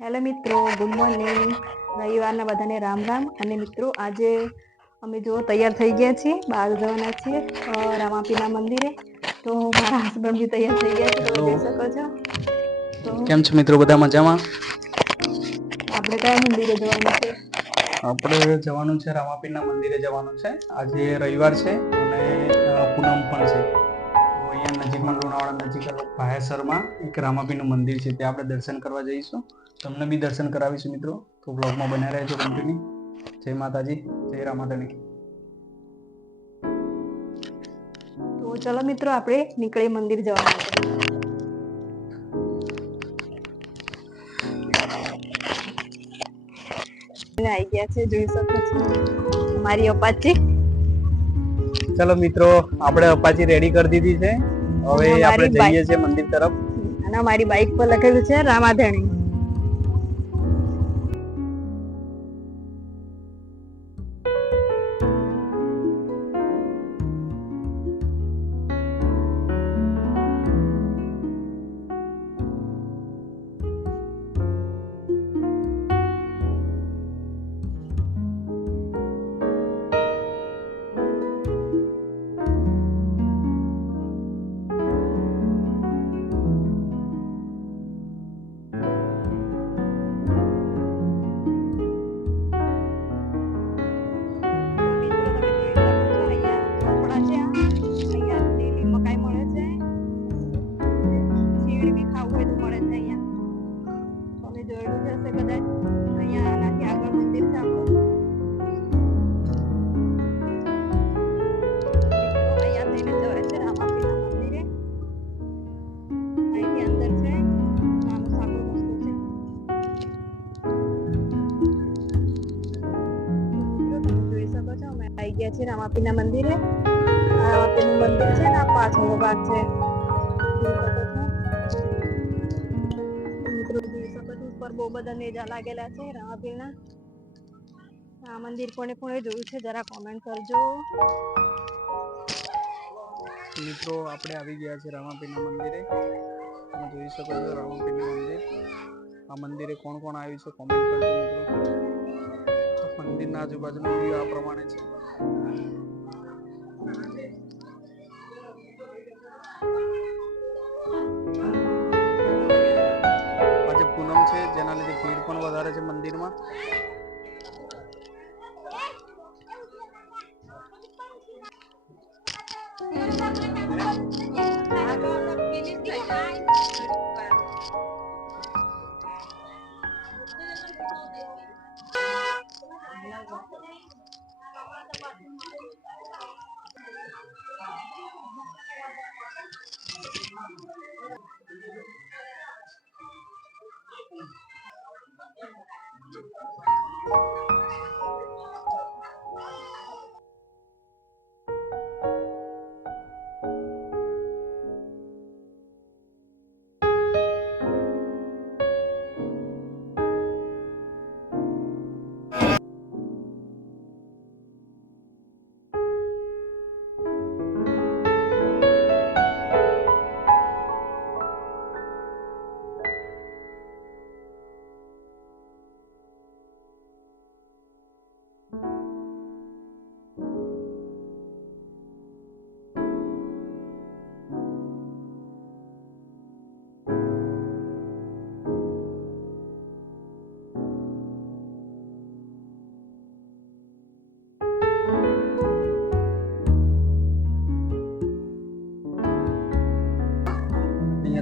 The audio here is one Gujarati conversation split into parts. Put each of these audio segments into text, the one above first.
હેલો મિત્રો, ગુડ મોર્નિંગ. રવિવારના બધાને રામ રામ. અને મિત્રો આજે અમે જો તૈયાર થઈ ગયા છીએ, બહાર જવાના છીએ રામાપીના મંદિરે. તો મારા હસબન્ડ બી તૈયાર થઈ ગયા છે, તમે જોઈ શકો છો. તો કેમ છો મિત્રો, બધા મજામાં? આપણે કયા મંદિરે જવાનું છે? આપણે જવાનું છે રામાપીરના મંદિરે જવાનું છે. આજે રવિવાર છે અને પૂનમ પણ છે. તો અહીંયા નજીકમાં લુણાવાડા નજીક ભાયાસરમાં એક રામાપીનું મંદિર છે, ત્યાં આપણે દર્શન કરવા જઈશું. તમને બી દર્શન કરાવીશું મિત્રો, તો બ્લોગમાં બન્યા રહેજો કન્ટિન્યુ. જય માતાજી, જય રામાધણી. તો ચલો મિત્રો, આપણે નીકળીએ મંદિર જવા માટે. આવી ગયા છે, જોઈ શકો છો મારી અપાચી. ચલો મિત્રો, આપણે અપાચી રેડી કરી દીધી છે. હવે આપણે જઈએ છીએ મંદિર તરફ. અને મારી બાઇક પર લખેલું છે રામાધણી. ગયા છે રામાપીના મંદિરે. રામાપીનું મંદિર છે ને, આ પાછળનો ભાગ છે. મિત્રો જોઈ શકો છો, ઉપર બહુ બધા નેજા લાગેલા છે રામાપીરના. આ મંદિર કોને કોને જોયું છે જરા કોમેન્ટ કરજો. મિત્રો આપણે આવી ગયા છે રામાપીના મંદિરે. તમે જોઈ શકો છો રામાપીનું મંદિર. આ મંદિરે કોણ કોણ આવ્યું છે કોમેન્ટ કરજો મિત્રો. મંદિરના આજુબાજુનો વ્યૂ આ પ્રમાણે છે. આજે પૂનમ છે, જેના લીધે ભીડ પણ વધારે છે મંદિરમાં.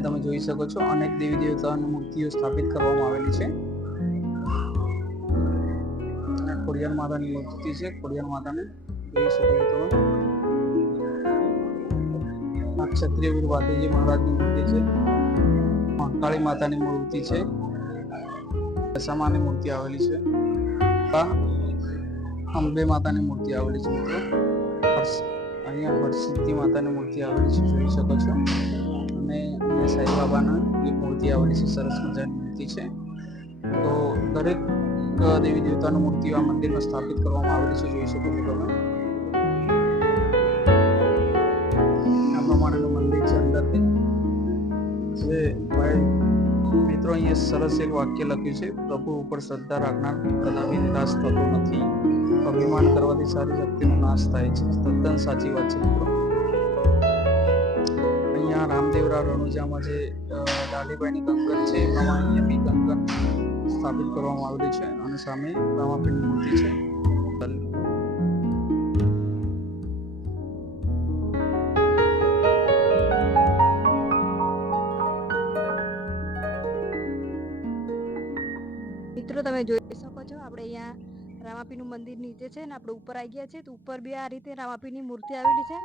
તમે જોઈ શકો છો અનેક દેવી દેવતાઓની મૂર્તિઓ સ્થાપિત કરવામાં આવેલી છે. ખોડિયાર માતાની મૂર્તિ છે. ખોડિયાર માતાને જોઈ શકો છો તમે. ક્ષત્રિય વીર વાઘેજી મહારાજની મૂર્તિ છે. કાળી માતાની મૂર્તિ છે. દશામાની મૂર્તિ આવેલી છે. અંબે માતાની મૂર્તિ આવેલી છે મિત્રો. અહીંયા હરસિદ્ધિ માતાની મૂર્તિ આવેલી છે, જોઈ શકો છો. અને સાંઈ બાબાના એક મૂર્તિ આવેલી છે, સરસ મજાની મૂર્તિ છે. તો દરેક દેવી દેવતાની મૂર્તિઓ આ મંદિરમાં સ્થાપિત કરવામાં આવેલી છે, જોઈ શકો છો તમે. આ પ્રમાણેનું મંદિર છે અંદરથી જે ભાઈ મિત્રો અહીંયા સરસ એક વાક્ય લખ્યું છે, પ્રભુ ઉપર શ્રદ્ધા રાખનાર કદાપી નિરાશ થતો નથી. અભિમાન કરવાથી સારી શક્તિનો નાશ થાય છે. તદ્દન સાચી વાત છે મિત્રો. અહીંયા રામદેવરા રણુજામાં જે ડાલીભાઈની કંકર છે એ પ્રમાણે અહીંયા બી કંકર સ્થાપિત કરવામાં આવેલી છે અને સામે રામાપીરની મૂર્તિ છે. મિત્રો તમે જોઈ શકો છો આપણે અહીંયા રામાપીરનું મંદિર નીચે છે ને આપણે ઉપર આવી ગયા છે. તો ઉપર બી આ રીતે રામાપીરની મૂર્તિ આવેલી છે.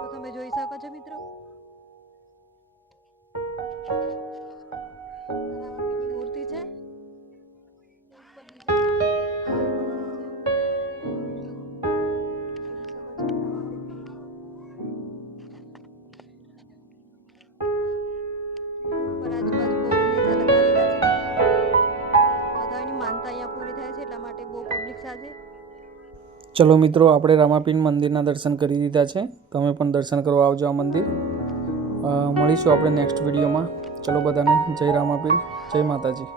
તો તમે જોઈ શકો છો મિત્રો, રામાપીરની મૂર્તિ છે. ઉપર આજુબાજુ બહુ નેજા લગાવેલા છે. બધાની માનતા અહીંયા પૂરી થાય છે, એટલા માટે બહુ પબ્લિક છે આજે. ચલો મિત્રો, આપણે રામાપીર મંદિરના દર્શન કરી દીધા છે. તમે પણ દર્શન કરવા આવજો આ મંદિર. મળીશું આપણે નેક્સ્ટ વિડીયોમાં. ચલો બધાને જય રામાપીર, જય માતાજી.